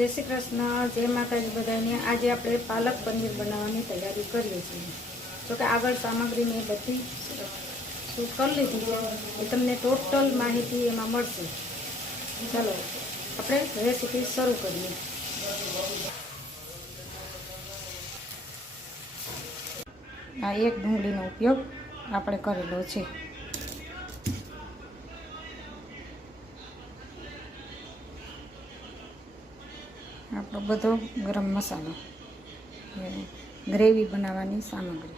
जय श्री कृष्ण, जय माताजी बधाने। आज આપણે પાલક પનીર બનાવવાની તૈયારી કરીએ છીએ। જો કે આગળ સામગ્રી મેં બધી શૂટ કરી લીધી છે, એ તમને ટોટલ માહિતી એમાં મળશે। ચાલો આપણે રેસીપી શરૂ કરીએ। આ એક ડુંગળીનો ઉપયોગ આપણે કરેલો છે। આપણો બધો ગરમ મસાલો, ગ્રેવી બનાવવાની સામગ્રી,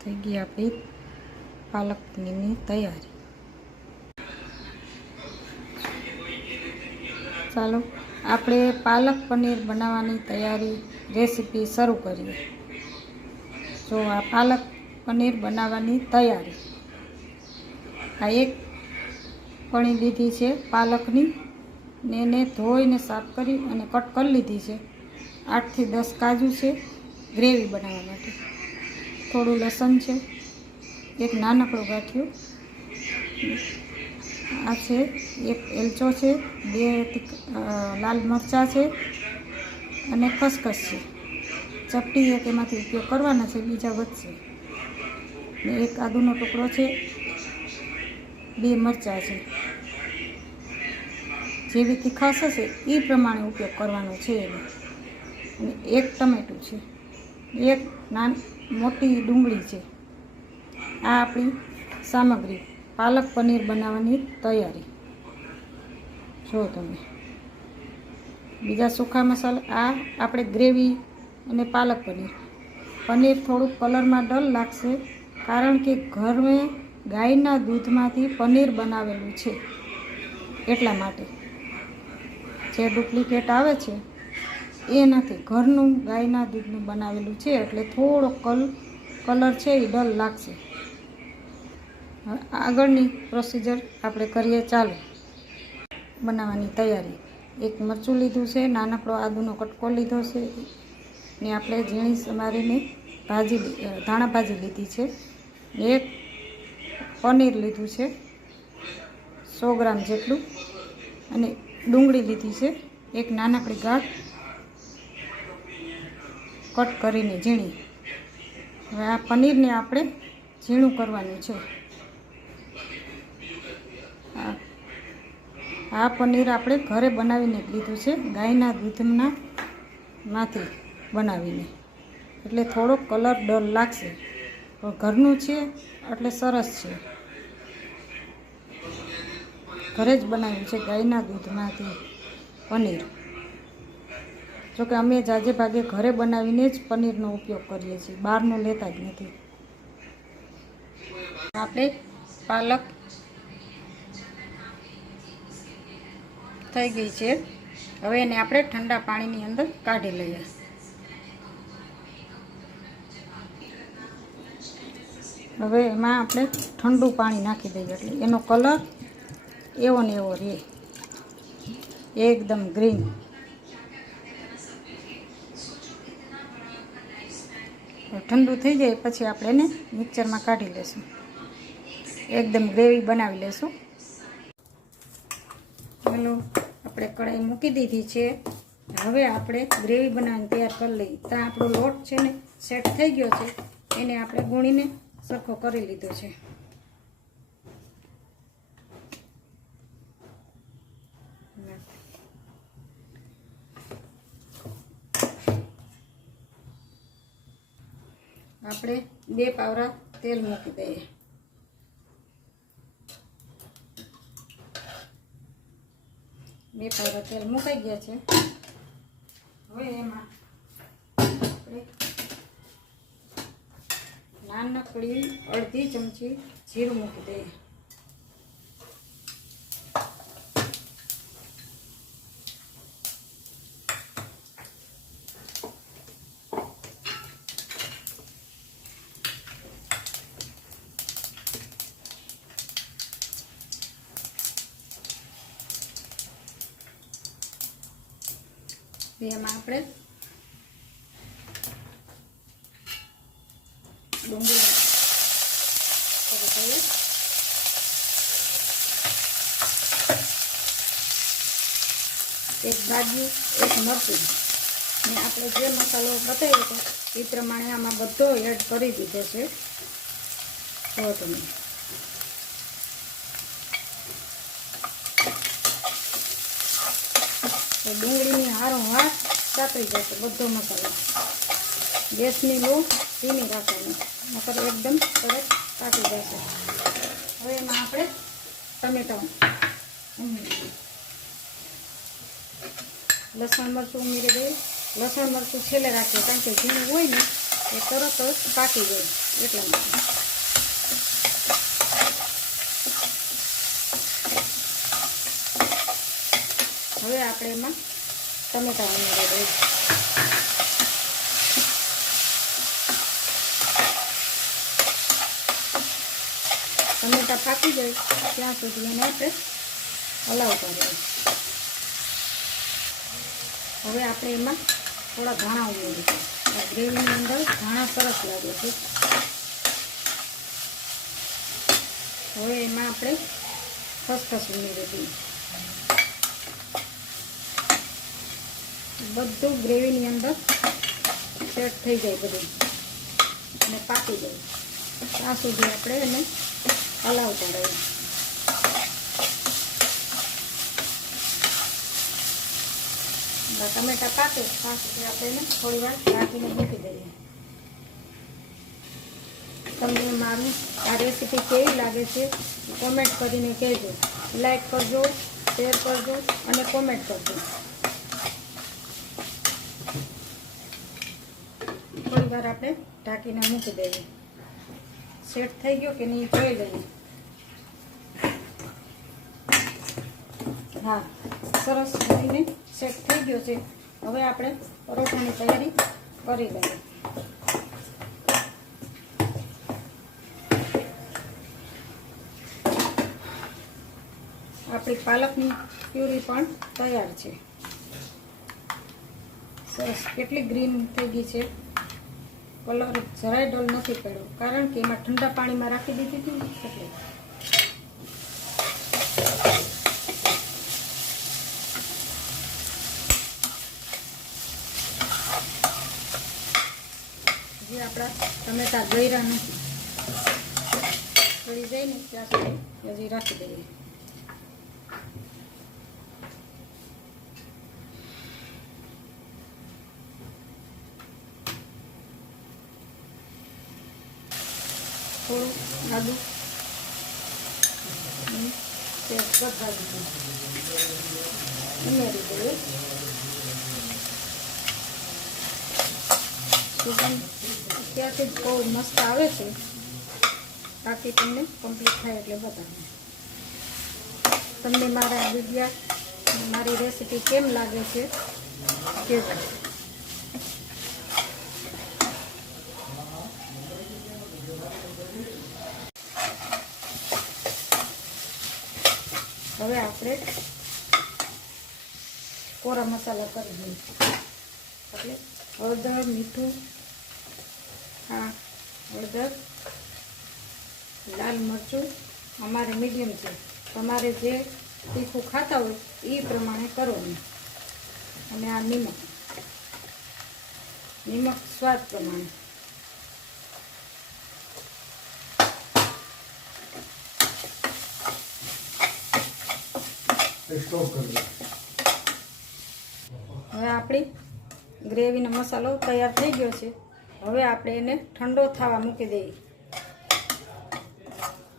થઈ ગઈ આપણી પાલક પનીરની તૈયારી। ચાલો આપણે પાલક પનીર બનાવવાની તૈયારી રેસીપી શરૂ કરીએ। જો આ પાલક પનીર બનાવવાની તૈયારી, આ એક પણી લીધી છે પાલકની ને એને ધોઈને સાફ કરી અને કટ કરી લીધી છે। 8 થી 10 કાજુ છે ગ્રેવી બનાવવા માટે, થોડું લસણ છે, એક નાનકડો ગાંઠિયો, આ છે એક એલચો છે, 2 લાલ મરચાં છે અને ખસખસ છે। ચપટી એક એમાંથી ઉપયોગ કરવાના છે, બીજા વધશે। ને એક આદુનો ટુકડો છે, 2 મરચાં છે। જેવી તીખાશ હશે એ પ્રમાણે ઉપયોગ કરવાનો છે એનો। અને એક ટમેટું છે, એક મોટી ડુંગળી છે। આ આપણી સામગ્રી પાલક પનીર બનાવવાની તૈયારી। જો તમે બીજા સૂકા મસાલા, આ આપણે ગ્રેવી અને પાલક પનીર થોડુંક કલરમાં ડલ લાગશે, કારણ કે ઘરે ગાયના દૂધમાંથી પનીર બનાવેલું છે એટલા માટે। જે ડુપ્લિકેટ આવે છે એ નથી, ઘરનું ગાયના દૂધનું બનાવેલું છે, એટલે થોડો કલર છે એ ડલ લાગશે। હવે આગળની પ્રોસિજર આપણે કરીએ। ચાલો બનાવવાની તૈયારી। એક મરચું લીધું છે, નાનકડો આદુનો કટકો લીધો છે, ને આપણે ઝીણી સમારીને ધાણા ભાજી લીધી છે, એક પનીર લીધું છે 100 ગ્રામ જેટલું, અને ડુંગળી લીધી છે એક નાનકડી ગાંઠ કટ કરીને ઝીણી। હવે આ પનીરને આપણે ઝીણું કરવાનું છે। આ પનીર આપણે ઘરે બનાવીને જ લીધું છે, ગાયના દૂધના માંથી બનાવીને, એટલે થોડોક કલર ડલ લાગશે, પણ ઘરનું છે એટલે સરસ છે। ઘરે જ બનાવ્યું છે ગાયના દૂધમાંથી પનીર। જોકે અમે જાજે ભાગે ઘરે બનાવીને જ પનીરનો ઉપયોગ કરીએ છીએ, બહારનું લેતા જ નથી। આપણે પાલક થઈ ગઈ છે, હવે એને આપણે ઠંડા પાણીની અંદર કાઢી લઈએ। હવે એમાં આપણે ઠંડુ પાણી નાખી દઈએ, એટલે એનો કલર એવો ને એવો રહે, એકદમ ગ્રીન। ઠંડુ થઈ જાય પછી આપણે એને મિક્સરમાં કાઢી લઈશું, એકદમ ગ્રેવી બનાવી લઈશું। ચાલો આપણે કઢાઈ મૂકી દીધી છે, હવે આપણે ગ્રેવી બનાવીને તૈયાર કરી લઈએ। ત્યાં આપણો લોટ છે ને સેટ થઈ ગયો છે, એને આપણે ગૂણીને સરખો કરી લીધો છે। આપણે 2 પાવરા તેલ મૂકી દઈએ। બે પાવરા તેલ મુકાઈ ગયા છે। હવે એમાં આપણે નાનકડી અડધી ચમચી જીરું મૂકી દઈએ। એમાં આપણે ડુંગળી કરી દઈએ। એક બાજુ, એક મરચું, ને આપણે જે મસાલો બતાવ્યો હતો એ પ્રમાણે આમાં બધો એડ કરી દીધો છે. જો તમે ડુંગળીની હારોહાર સાતરી જશે બધો મસાલો. ગેસની લો ધીમી રાખવાની, નકર એકદમ સરસ પાકી જશે. હવે એમાં આપણે ટમેટા લસણ મરચું ઉમેરી દઈએ. લસણ મરચું છેલ્લે રાખીએ, કારણ કે ઝીણું હોય ને એ તરત જ પાકી જાય એટલા માટે. હવે આપણે એમાં ટમેટા ઉમેરી દઈએ. ટમેટા પાકી જાય ત્યાં સુધી એને આપણે હલાવતા રહીએ. હવે આપણે એમાં થોડા ધાણા ઉમેરીશું. આ ગ્રેવીની અંદર ધાણા સરસ લાગે છે. હવે એમાં આપણે ખસખસ ઉમેરી દઈએ. બધું ગ્રેવીની અંદર સેટ થઈ જાય બધું અને પાકી જાય ત્યાં સુધી આપણે એને હલાવતા રહીએ. ટમેટા પાકે ત્યાં સુધી આપણે એને થોડી વાર ઢાંકીને મૂકી દઈએ. તમને મારી આ રેસીપી કેવી લાગે છે કોમેન્ટ કરીને કહેજો. લાઈક કરજો, શેર કરજો અને કોમેન્ટ કરજો. થોડી વાર આપણે ઢાંકીને મૂકી દઈએ. સેટ થઈ ગયો કે નહીં જોઈ લઈએ. હા, સરસ બનીને સેટ થઈ ગયો છે. હવે આપણે પરોઠાની તૈયારી કરી લઈએ. આપણી પાલકની પ્યુરી પણ તૈયાર છે. સરસ કેટલી ગ્રીન થઈ ગઈ છે. કલર જરાય ડલ નથી પડ્યો, કારણ કે એમાં ઠંડા પાણીમાં રાખી દીધી હતી ને એટલે. જે આપણા ટમેટા ગળ્યા નથી, ગળી જાય ને ત્યાં સુધી હજી રાખી દઈએ. થોડું આદુ ઉમેરી દઈએ. સુગંધ અત્યારથી જ બહુ મસ્ત આવે છે. બાકી તમને કમ્પ્લીટ થાય એટલે બતાવું. તમને મારા વિડીયો મારી રેસીપી કેમ લાગે છે કહેજો. હવે આપણે કોરા મસાલા કરી દઈએ. એટલે હળદર, મીઠું, હા હળદર, લાલ મરચું અમારે મીડિયમ છે. તમારે જે તીખું ખાતા હોય એ પ્રમાણે કરવાનું. અને આ નિમક સ્વાદ પ્રમાણે. હવે આપણી ગ્રેવીનો મસાલો તૈયાર થઈ ગયો છે. હવે આપણે એને ઠંડો થવા મૂકી દઈએ.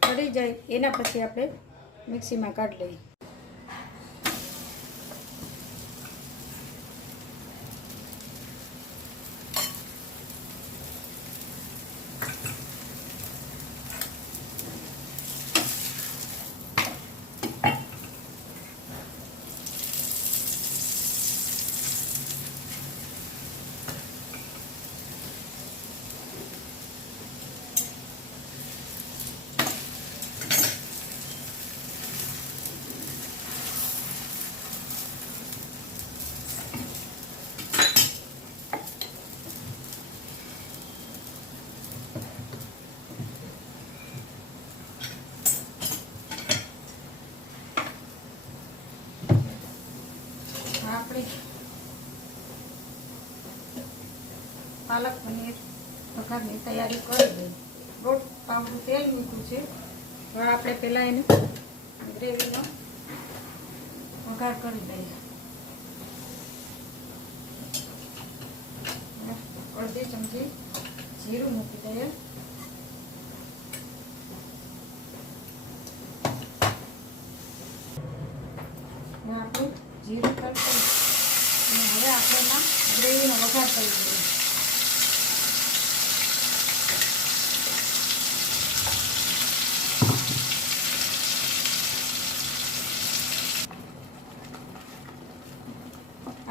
ઠરી જાય એના પછી આપણે મિક્સીમાં કાઢી લઈએ. આપણે પાલક પનીર વઘારની તૈયારી કરી દઈએ. દોઢ પાવડું તેલ મૂક્યું છે. હવે આપણે પહેલાં એને ગ્રેવીનો વઘાર કરી દઈએ. અડધી ચમચી જીરું મૂકી દઈએ. આપણું જીરું તરતું અને હવે આપણે એમાં ગ્રેવીનો વઘાર કરી દઈએ.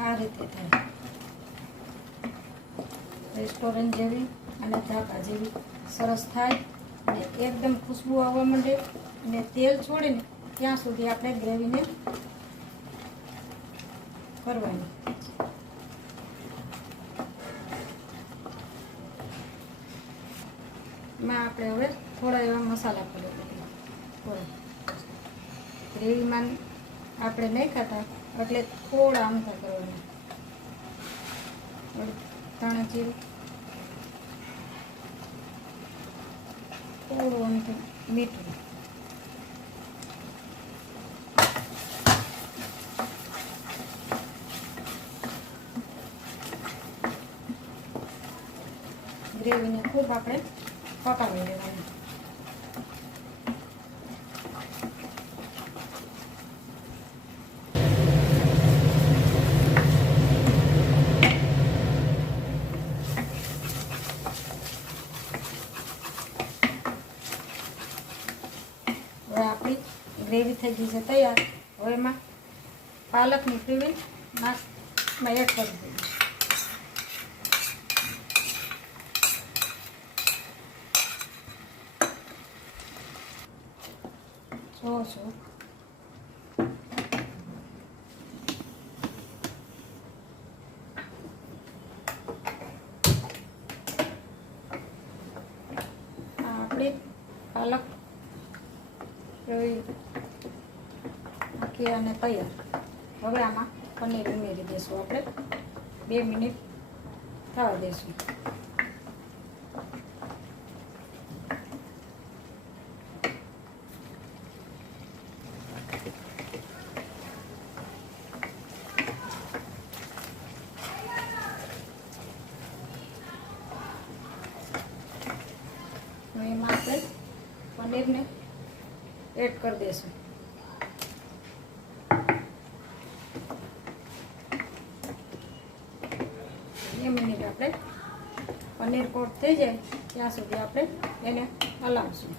આ રીતે થાય. રેસ્ટોરન્ટ જેવી અને ધાબા જેવી સરસ થાય અને એકદમ ખુશ્બુ આવવા માંડે અને તેલ છોડે ને ત્યાં સુધી આપણે ગ્રેવીને કરવાની. એમાં આપણે હવે થોડા એવા મસાલા કરી દઈએ. ગ્રેવીમાં આપણે નહીં ખાતા એટલે થોડા આમથા કરવાના. ધાણા જીરું, થોડું આમથું મીઠું, ગ્રેવીને ખૂબ આપણે પકાવી લેવાની. હવે આપણી ગ્રેવી થઈ ગઈ છે તૈયાર. હવે એમાં પાલકની ગ્રેવી એડ કરી દઈએ. છો આપણે પાલક નાખી અને તૈયાર. હવે આમાં પનીર ઉમેરી દઈશું. આપણે 2 મિનિટ થવા દઈશું. એમાં આપણે પનીરને એડ કરી દઈશું. એ મિનિટ આપણે પનીર કોટ થઈ જાય ત્યાં સુધી આપણે એને હલાવશું.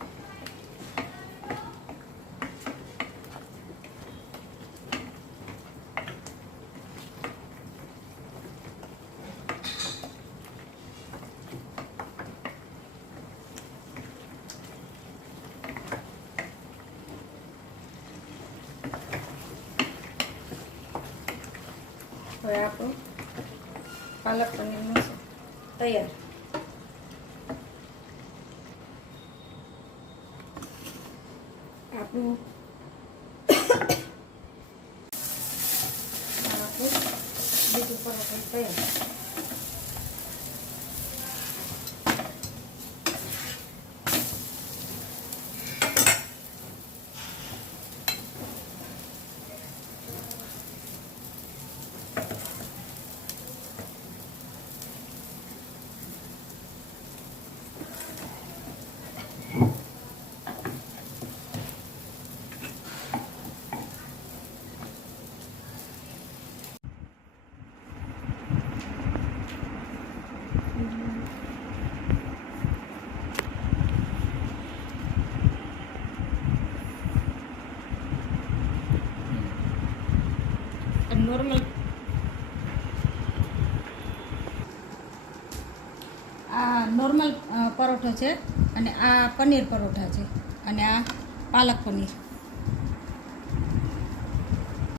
હવે આપણું પાલક પનીરનું તૈયાર. આપણું બીજું પરોઠું તૈયાર. નોર્મલ આ નોર્મલ પરોઠો છે અને આ પનીર પરોઠા છે અને આ પાલક પનીર.